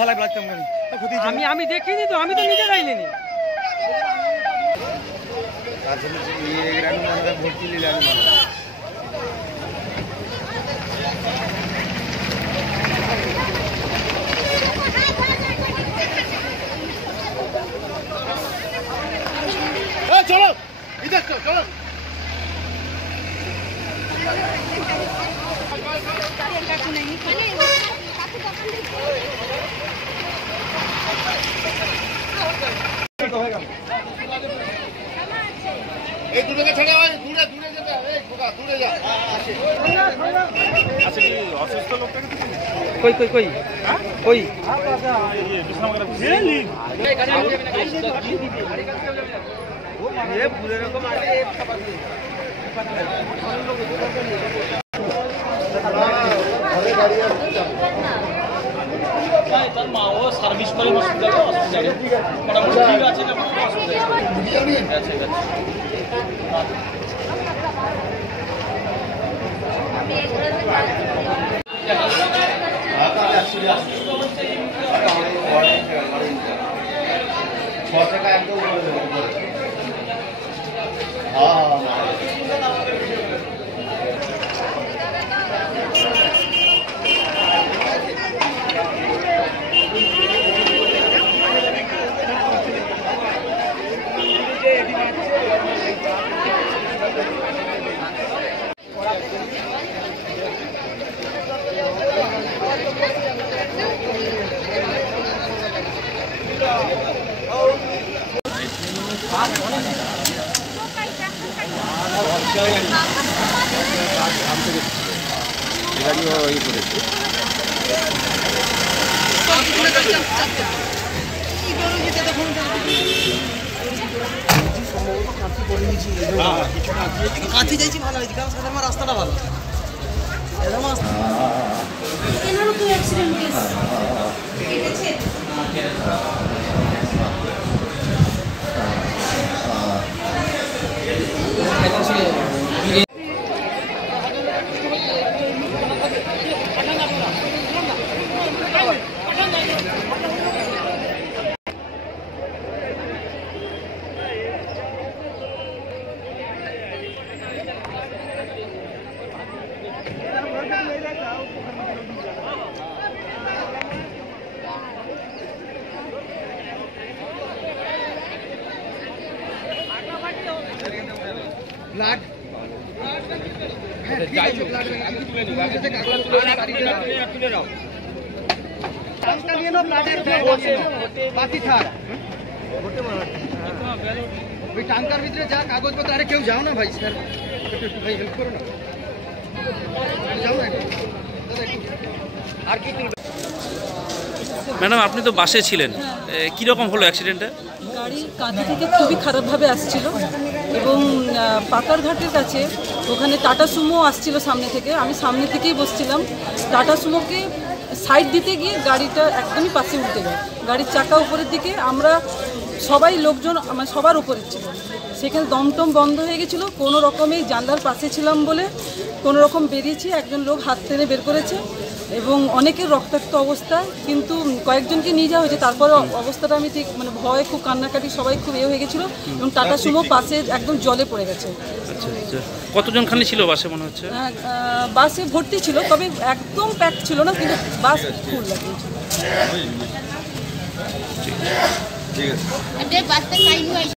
থালায় লাগতাম কেন? আমি দেখিনি তো, আমি তো নিজে যাইনি। আসলে এই গ্রামে আমরা ভর্তি নিলাম চলো বিদেশ চলো এই দুটোকে ছেড়ে দূরে দূরে যেতে হবে দূরে যা আচ্ছা কি অসুস্থ লোকটাকে কই কই কই হ্যাঁ কই ये पूरे रकम आ गए एक खबर दे अरे गाड़ी है तर माओ सर्विस করে অসুবিধা মোটামুটি ঠিক আছে না কোনো অসুবিধা নেই আছে কাছে যাইছি ভালো হয়েছে কারণ সাথে আমার রাস্তাটা ভালো এনারও তো অ্যাক্সিডেন্ট কেস ব্লাড যাই হোক আগে তুলে নিও আগে থেকে কাগজ তুলে নাও টাঙ্কা নিয়ে নাও ব্লাডের ব্যাগ আছে বাতি থাক ঘটে মার ওই টাঙ্কার ভিতরে যা কাগজপত্র আরে কেউ যাও না ভাই স্যার একটু ভাই হেল্প করো না যাও না আর কি ম্যাডাম আপনি তো বাসে ছিলেন কি রকম হলো অ্যাক্সিডেন্টটা? গাড়ি কাঁধি থেকে খুবই খারাপভাবে আসছিল এবং পাকারঘাটের কাছে ওখানে টাটা সুমো আসছিল সামনে থেকে, আমি সামনে থেকেই বসছিলাম। টাটা সুমোকে সাইড দিতে গিয়ে গাড়িটা একদমই পাশে উঠতে যায়, গাড়ির চাকা উপরের দিকে, আমরা সবাই লোকজন আমার সবার উপরে ছিল, সেখানে দমটম বন্ধ হয়ে গেছিলো। কোনো রকমে জানলার পাশে ছিলাম বলে কোনো রকম বেরিয়েছি, একজন লোক হাত টেনে বের করেছে এবং অনেকের রক্তাক্ত অবস্থা, কিন্তু কয়েকজনকে নিয়ে যাওয়া হয়েছে। তারপরে অবস্থাটা আমি ঠিক মানে ভয়, খুব কান্নাকাটি, সবাই খুব হয়ে গেছিলো এবং টাটা সুমো পাশে একদম জলে পড়ে গেছে। আচ্ছা আচ্ছা, কতজন খালি ছিল বাসে মনে হচ্ছে? বাসে ভর্তি ছিল, তবে একদম প্যাক ছিল না, কিন্তু বাস ফুল লাগিয়েছিল। ঠিক আছে।